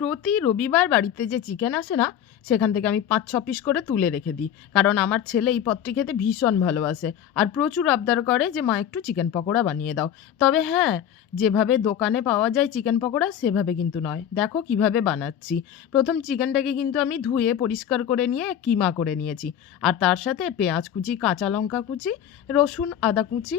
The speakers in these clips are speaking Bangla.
প্রতি রবিবার বাড়িতে যে চিকেন আসে না, সেখান থেকে আমি ৫-৬ পিস করে তুলে রেখে দিই। কারণ আমার ছেলে এই পদটি খেতে ভীষণ ভালোবাসে। আর প্রচুর আবদার করে যে, "মা একটু চিকেন পকোড়া বানিয়ে দাও।" তবে হ্যাঁ, যেভাবে দোকানে পাওয়া যায় চিকেন পকোড়া সেভাবে কিন্তু নয়। দেখো কিভাবে বানাচ্ছি। ১ম চিকেনটাকে কিন্তু আমি ধুয়ে পরিষ্কার করে নিয়ে কিমা করে নিয়েছি। আর তার সাথে পেঁয়াজ কুচি, কাঁচা লঙ্কা কুচি, রসুন, আদা কুচি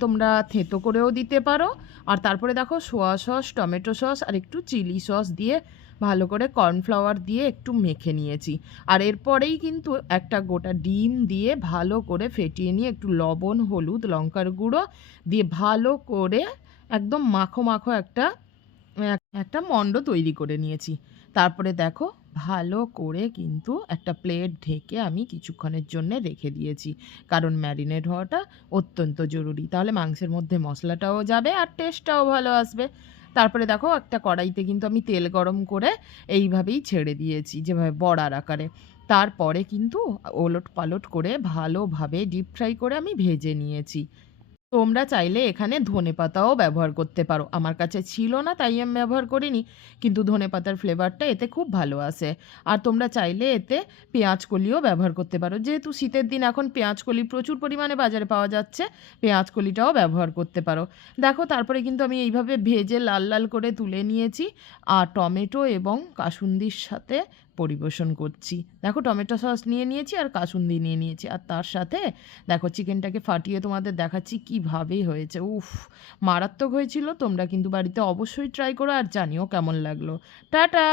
তোমরা থেঁতো করেও দিতে পারো। আর তারপরে দেখো সোয়া সস, টমেটো সস আর একটু চিলি সস দিয়ে ভালো করে কর্নফ্লাওয়ার দিয়ে একটু মেখে নিয়েছি। আর এরপরেই কিন্তু একটা গোটা ডিম দিয়ে ভালো করে ফেটিয়ে নিয়ে একটু লবণ, হলুদ, লঙ্কার গুঁড়ো দিয়ে ভালো করে একদম মাখো, মাখো একটা মণ্ড তৈরি করে নিয়েছি। তারপরে দেখো ভালো করে কিন্তু একটা প্লেট ঢেকে আমি কিছুক্ষণের জন্যে রেখে দিয়েছি। কারণ ম্যারিনেট হওয়াটা অত্যন্ত জরুরি। তাহলে মাংসের মধ্যে মশলাটাও যাবে আর টেস্টটাও ভালো আসবে। তারপরে দেখো একটা কড়াইতে কিন্তু আমি তেল গরম করে এইভাবেই ছেড়ে দিয়েছি, যেভাবে বড়ার আকারে। তারপরে কিন্তু ওলট-পালট করে ভালোভাবে ডিপ ফ্রাই করে আমি ভেজে নিয়েছি। তোমরা চাইলে এখানে ধনেপাতাও ব্যবহার করতে পারো। আমার কাছে ছিল না তাই আমি ব্যবহার করিনি। কিন্তু ধনেপাতার ফ্লেভারটা এতে খুব ভালো আসে। আর তোমরা চাইলে এতে পেঁয়াজ কলিও ব্যবহার করতে পারো। যেহেতু শীতের দিন এখন পেঁয়াজ কলি প্রচুর পরিমাণে বাজারে পাওয়া যাচ্ছে, পেঁয়াজ কলিটাও ব্যবহার করতে পারো। দেখো তারপরে কিন্তু আমি এইভাবে ভেজে লাল, লাল করে তুলে নিয়েছি। আর টমেটো এবং কাসুন্দির সাথে পরিবেশন করছি। দেখো টমেটো সস নিয়ে নিয়েছি আর কাসুন্দি নিয়ে নিয়েছি। আর তার সাথে দেখো চিকেনটাকে ফাটিয়ে তোমাদের দেখাচ্ছি কীভাবে হয়েছে। উফ! মারাত্মক হয়েছিল। তোমরা কিন্তু বাড়িতে অবশ্যই ট্রাই করো আর জানিও কেমন লাগলো। টাটা!